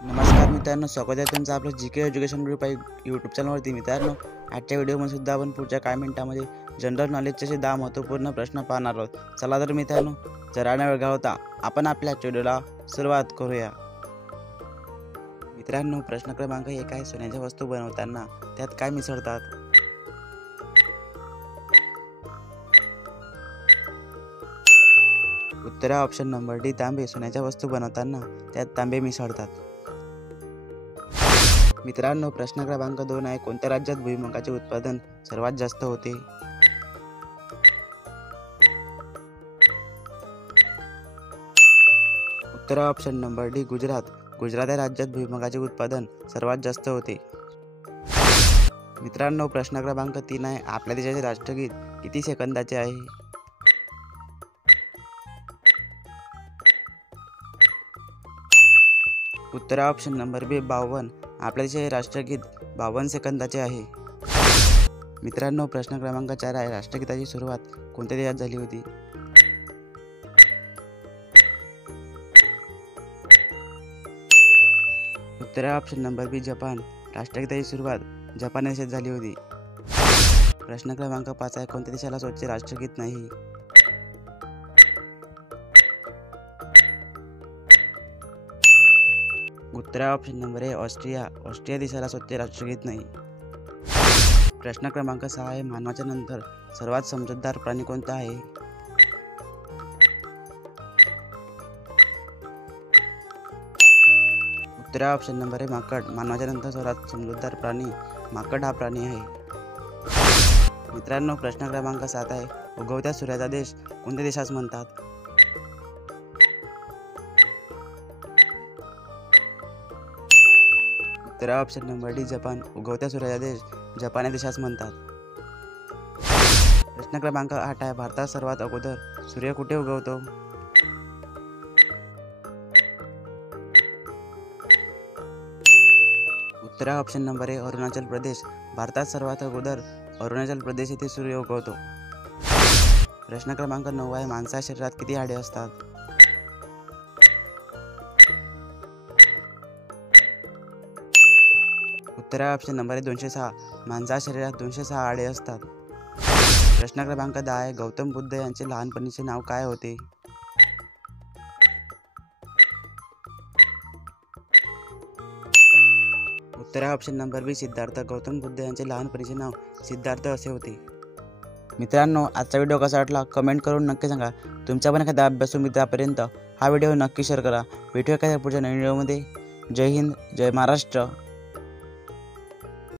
नमस्कार मित्रांनो, स्वागत आहे तुमचं आपलं जीके एज्युकेशन ग्रुप आहे यूट्यूब चॅनलवरती। मित्रांनो, आजच्या व्हिडिओमध्ये सुद्धा आपण पुढच्या काही मिनिटांमध्ये जनरल नॉलेजचे 10 महत्त्वपूर्ण प्रश्न पाहणार आहोत। चला तर मित्रांनो, जरा वेळ घालवता आपण आपल्या व्हिडिओला सुरुवात करूया। मित्रांनो, प्रश्न क्रमांक 1 आहे, सोन्याच्या वस्तू बनवताना त्यात काय मिसळतात? उत्तर ऑप्शन नंबर डी, तांबे। सोन्याच्या वस्तू बनवताना त्यात तांबे मिसळतात। मित्रांनो, प्रश्न क्रमांक 2 आहे, कोणत्या राज्यात भुईमुगाचे उत्पादन सर्वात जास्त होते? उत्तर option number D, Gujarat. Gujarat या राज्यात भुईमुगाचे उत्पादन सर्वात जास्त होते। मित्रांनो, प्रश्न क्रमांक 3 आहे, आपल्या देशाचे राष्ट्रगीत किती सेकंदाचे आहे? उत्तर ऑप्शन नंबर बी, 52। आपल्या देशाचे राष्ट्रगीत 52 सेकंदाचे आहे। मित्रांनो, प्रश्न क्रमांक 4 आहे, राष्ट्रगीताची सुरुवात कोणत्या देशात झाली होती? उत्तर ऑप्शन नंबर बी, जपान। राष्ट्रगीताची सुरुवात जपान देशात झाली होती। प्रश्न क्रमांक 5 आहे, कोणत्या देशाला स्वतःचे राष्ट्रगीत नाही? उत्तर option number A, Austria. Austria देशाला स्वतःचे राष्ट्रगीत नाही। प्रश्न क्रमांक 6 आहे, मानवाच्या नंतर सर्वात समजूतदार प्राणी कोणता आहे? उत्तर ऑप्शन नंबर ए, माकड। मानवाच्या नंतर सर्वात समजूतदार प्राणी माकड हा प्राणी आहे। मित्रांनो, प्रश्न क्रमांक 7 आहे, उगवत्या सूर्याचा देश कोणत्या देशास म्हणतात? उत्तर ऑप्शन नंबर डी, जपान। उगवत्या सूर्याचा देश जपान या देशास म्हणतात। प्रश्न क्रमांक 8 आहे, भारतात सर्वात अगोदर सूर्य कुठे उगवतो? उत्तर ऑप्शन नंबर ए, अरुणाचल प्रदेश। भारतात सर्वात अगोदर अरुणाचल प्रदेश येथे सूर्य उगवतो। प्रश्न क्रमांक 9 आहे, माणसाच्या शरीरात किती हाडे असतात? उत्तर ऑप्शन नंबर ए, 206। माणसाच्या शरीरात 206 हाडे असतात। प्रश्न क्रमांक 10 आहे, गौतम बुद्ध यांचे लहानपणीचे नाव काय होते? उत्तर option number B, Siddharth. Gautam Buddha यांचे लहानपणीचे नाव सिद्धार्थ असे होते। मित्रांनो, आजचा व्हिडिओ कसा वाटला कमेंट करून नक्की सांगा। तुमचा पण एखादा अभ्यासू मित्रापर्यंत हा व्हिडिओ नक्की शेअर करा। भेटूया एखाद्या पुढच्या नवीन व्हिडिओमध्ये। जय हिंद, जय महाराष्ट्र।